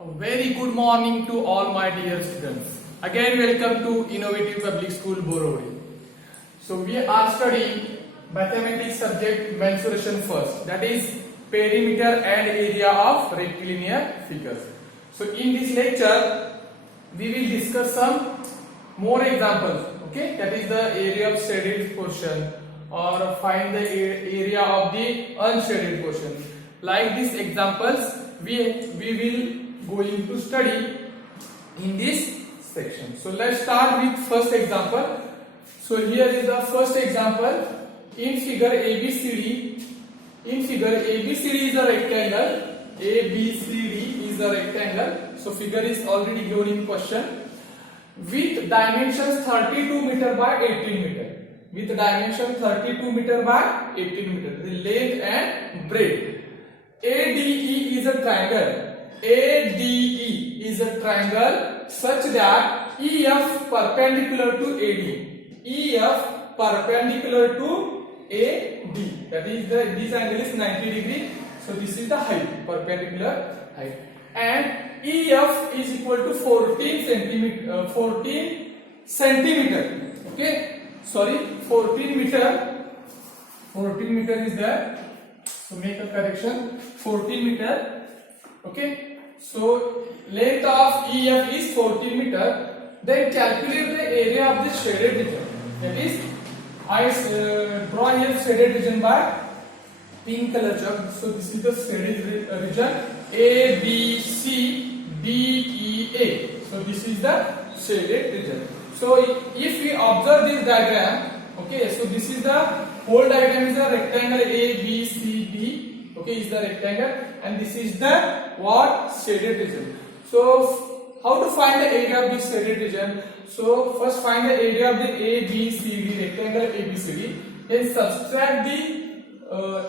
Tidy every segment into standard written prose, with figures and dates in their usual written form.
A very good morning to all my dear students. Again, welcome to Innovative Public School Borivali. So we are studying mathematics subject mensuration first. That is perimeter and area of rectilinear figures. So in this lecture, we will discuss some more examples. Okay, that is the area of shaded portion or find the area of the unshaded portion. Like these examples, we will going to study in this section. So let's start with first example. So here is the first example. In figure ABCD, is a rectangle. ABCD is a rectangle. So figure is already given in question. With dimensions 32 meter by 18 meter. With dimension 32 meter by 18 meter. The length and breadth. ADE is a triangle. ADE is a triangle such that EF perpendicular to AD. EF perpendicular to AD. That is this angle is 90 degree. So this is the height, perpendicular height. And EF is equal to 14 centimeter. Okay. Sorry, 14 meter. 14 meter is there. So make a correction. 14 meter. Okay. So length of EF is 14 meter. Then calculate the area of the shaded region. That is, I draw here shaded region by pink color chalk. So this is the shaded region A, B, C, D, E, A. So this is the shaded region. So if we observe this diagram, okay, so this is the whole diagram is a rectangle A, B, C, D. Okay, is the rectangle, and this is the what shaded region. So how to find the area of this shaded region? So first find the area of the ABCD rectangle ABCD. Then subtract the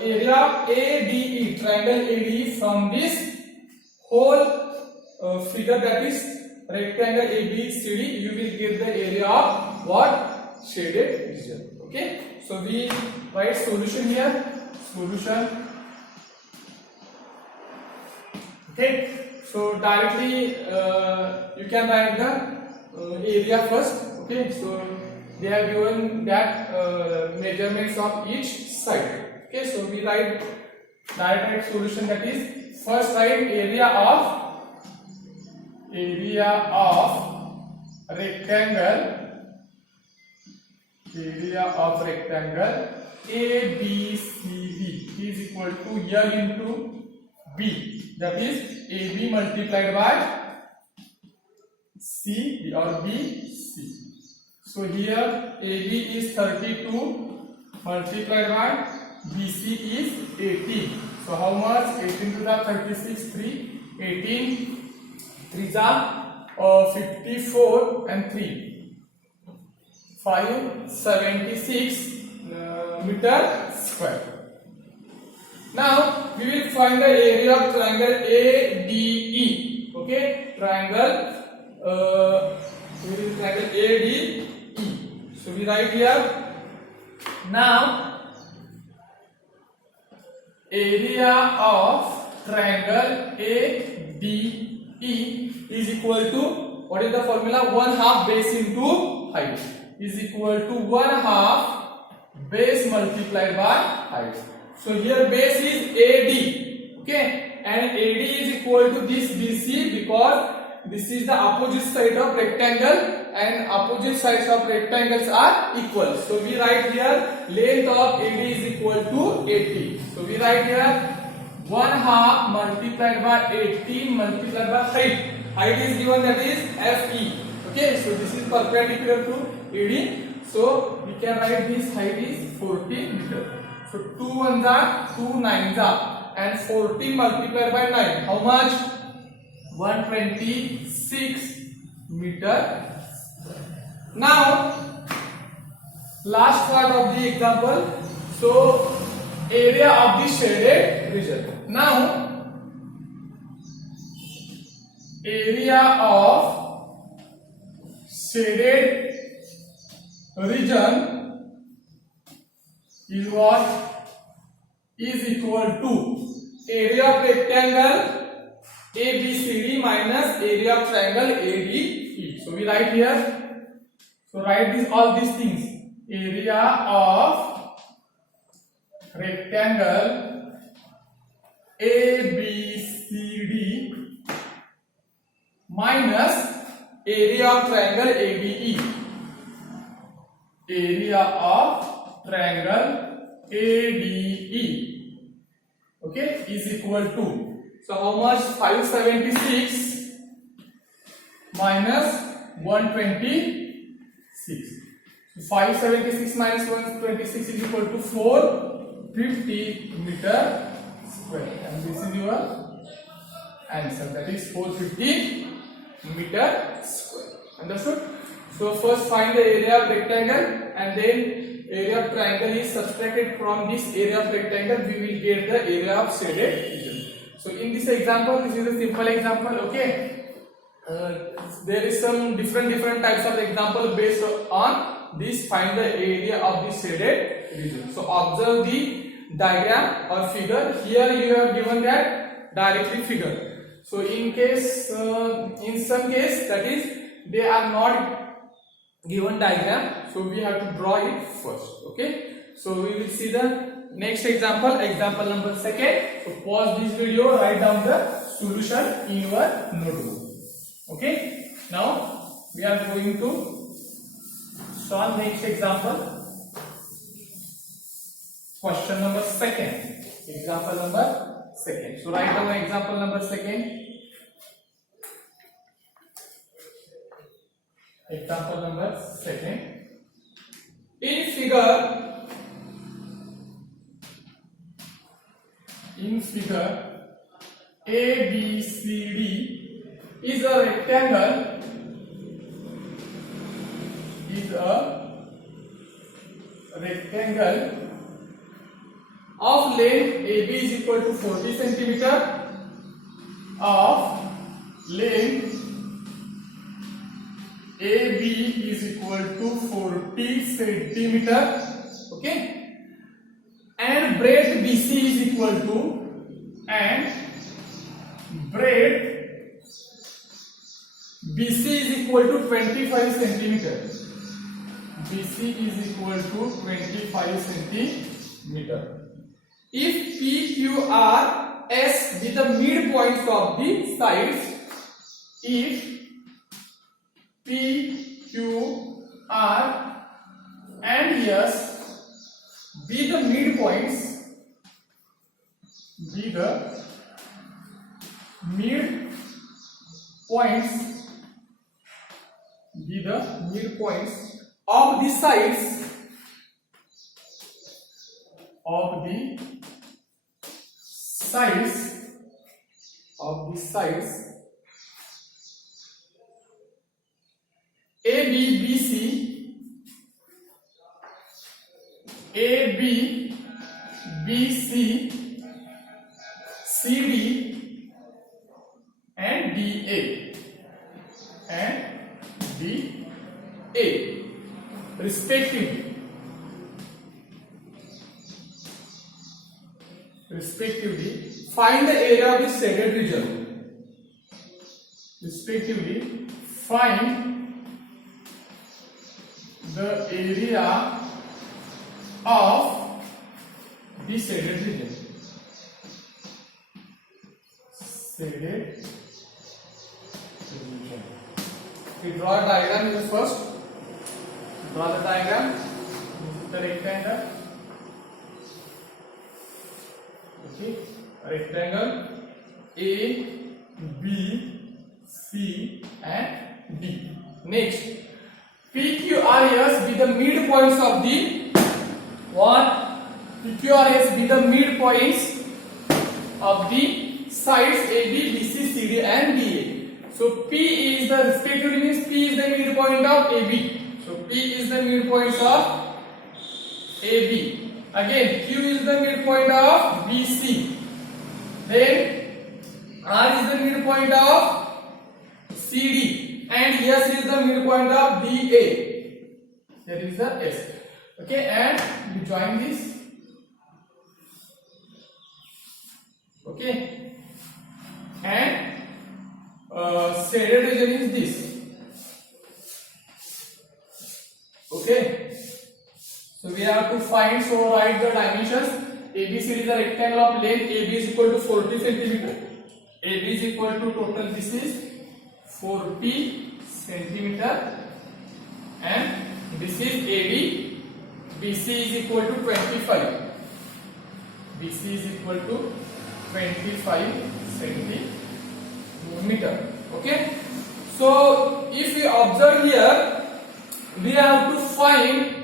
area of ADE triangle ADE from this whole figure, that is rectangle ABCD. You will get the area of what shaded region. Okay. So we write solution here. Solution. Okay, so directly you can write the area first. Okay, so they have given that measurements of each side. Okay, so we write direct solution, that is first write area of rectangle ABCD is equal to L into B. That is AB multiplied by C or BC. So here AB is 32 multiplied by BC is 18. So how much? 18 to the 36, 3, 18, 3 is 54 and 3. 576 meter square. Now we will find the area of triangle ADE. Okay, triangle ADE. So we write here. Now area of triangle ADE is equal to, what is the formula? 1/2 base into height is equal to 1/2 base multiplied by height. So here base is AD, okay, and AD is equal to this BC because this is the opposite side of rectangle and opposite sides of rectangles are equal. So we write here length of AD is equal to 80. So we write here 1/2 multiplied by 18 multiplied by height. Height is given, that is FE. Okay, so this is perpendicular to AD. So we can write this height is 14 meter. So 2 1s are 2 9s are, and 14 multiplied by 9. How much? 126 meter. Now last part of the example. So area of the shaded region. Now area of shaded region is what? Is equal to area of rectangle ABCD minus area of triangle ADE. So we write here. So write all these things. Area of rectangle ABCD minus area of triangle ADE. Area of triangle ADE. Okay, is equal to. So how much? 576 minus 126. So 576 minus 126 is equal to 450 meter square, and this is your answer. That is 450 meter square. Understood? So first find the area of rectangle, and then area of triangle is subtracted from this area of rectangle. We will get the area of shaded region. So in this example, this is a simple example. Okay. There is some different types of example based on this. Find the area of the shaded region. So observe the diagram or figure. Here you have given that directly figure. So in some case, that is, they are not given diagram, so we have to draw it first. Okay, so we will see the next example number 2. So pause this video, write down the solution in your notebook. Okay, now we are going to solve next example, question number 2. Example number 2. So write down example number 2. Example number 2. In figure ABCD is a rectangle of length AB is equal to 40 centimeter, of length AB is equal to 40 centimeter, okay, and breadth BC is equal to, and breadth BC is equal to 25 centimeter. BC is equal to 25 centimeter. If PQRS be the midpoints of the sides, if PQR and S be the midpoints of the sides ABBC, CD and DA respectively. Find the area of the shaded region. Find the area of the shaded region. We draw a diagram here first. Draw the diagram. This is the rectangle. Okay, a rectangle A, B, C and D. Next, PQRS be the midpoints of the PQRS be the midpoints of the sides AB, BC, CD and DA. So P is the respective means P is the midpoint of AB. So P is the midpoint of AB. Again, Q is the midpoint of BC. Then R is the midpoint of CD, and S is the midpoint of DA. That is the S. Okay, and we join this. Okay, and shaded region is this. Okay, so we have to find, so write the dimensions. ABC is a rectangle of length AB is equal to 40 centimeter. AB is equal to total, this is 40 centimeter, and this is AB. BC is equal to 25. BC is equal to 25 centimeter. Okay, so if we observe here, we have to find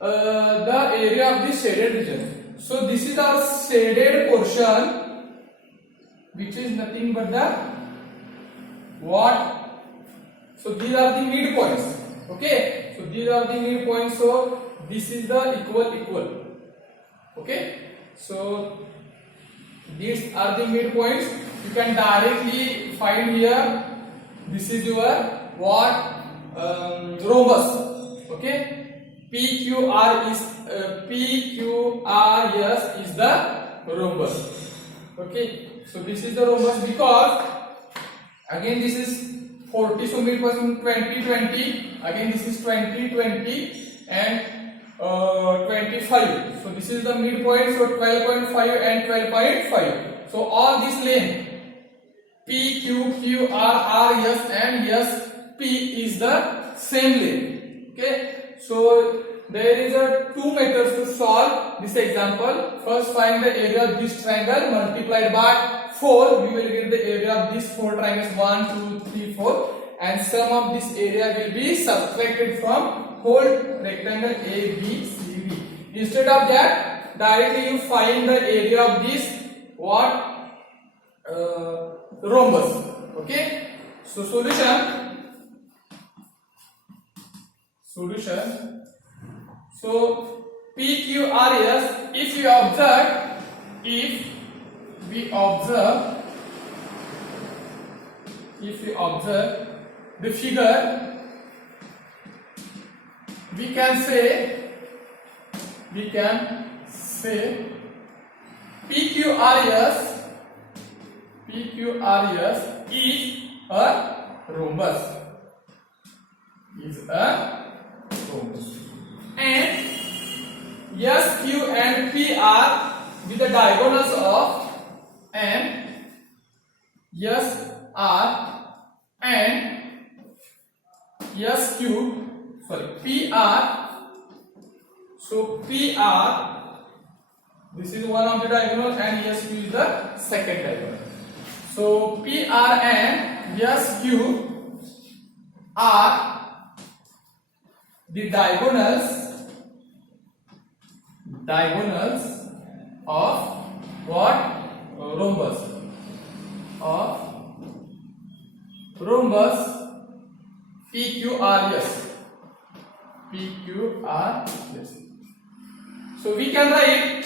the area of the shaded region. So this is our shaded portion, which is nothing but the what? So these are the midpoints. Okay, so these are the midpoints. So this is the equal. Okay, so these are the midpoints. You can directly find here. This is your what? Rhombus. Okay, PQR is PQRS is the rhombus. Okay, so this is the rhombus because again this is 40, so midpoint 20 20. Again this is 20 20 and 25. So this is the midpoint. So 12.5 and 12.5. So all this length P Q Q R R S and S P is the same length. Okay, so there is a two methods to solve this example. First, find the area of this triangle multiplied by 4. We will get the area of these four triangles 1, 2, 3, 4, and sum of this area will be subtracted from whole rectangle A, B, C, D. Instead of that, directly you find the area of this what? Rhombus. Okay, so solution. So PQRS, if we observe the figure, we can say PQRS is a rhombus. And S, Q and P are with the diagonals of S, R and S, Q, P, R. So P, R, this is one of the diagonals and S, Q is the second diagonal. So P, R and S, Q are the diagonals of what? Rhombus PQRS. So we can write,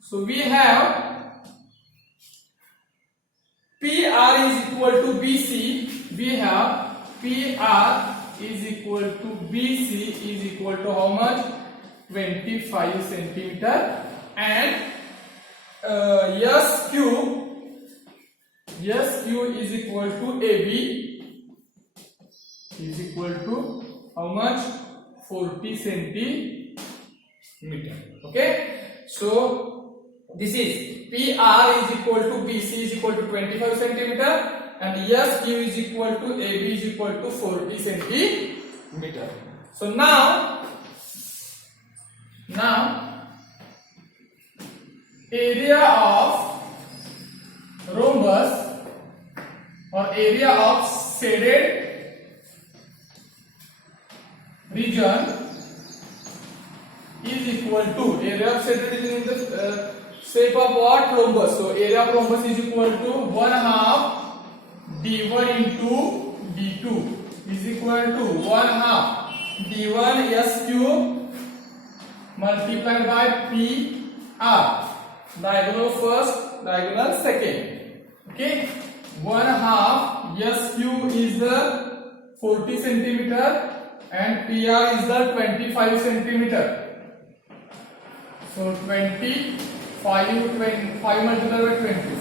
so we have PR is equal to BC. We have PR is equal to BC is equal to how much? 25 centimeter, and SQ is equal to AB is equal to how much? 40 centimeter. Okay, so this is PR is equal to BC is equal to 25 centimeter, and SQ is equal to AB is equal to 40 centimeter. So now area of rhombus or area of shaded region is equal to area of shaded region in the shape of what? Rhombus. So area of rhombus is equal to 1/2 d1 into d2 is equal to 1/2 d1 S cube multiplied by PR. Diagonal first, diagonal second. Okay, 1/2 S cube is the 40 centimeter and PR is the 25 centimeter. So 25 multiplied by 20.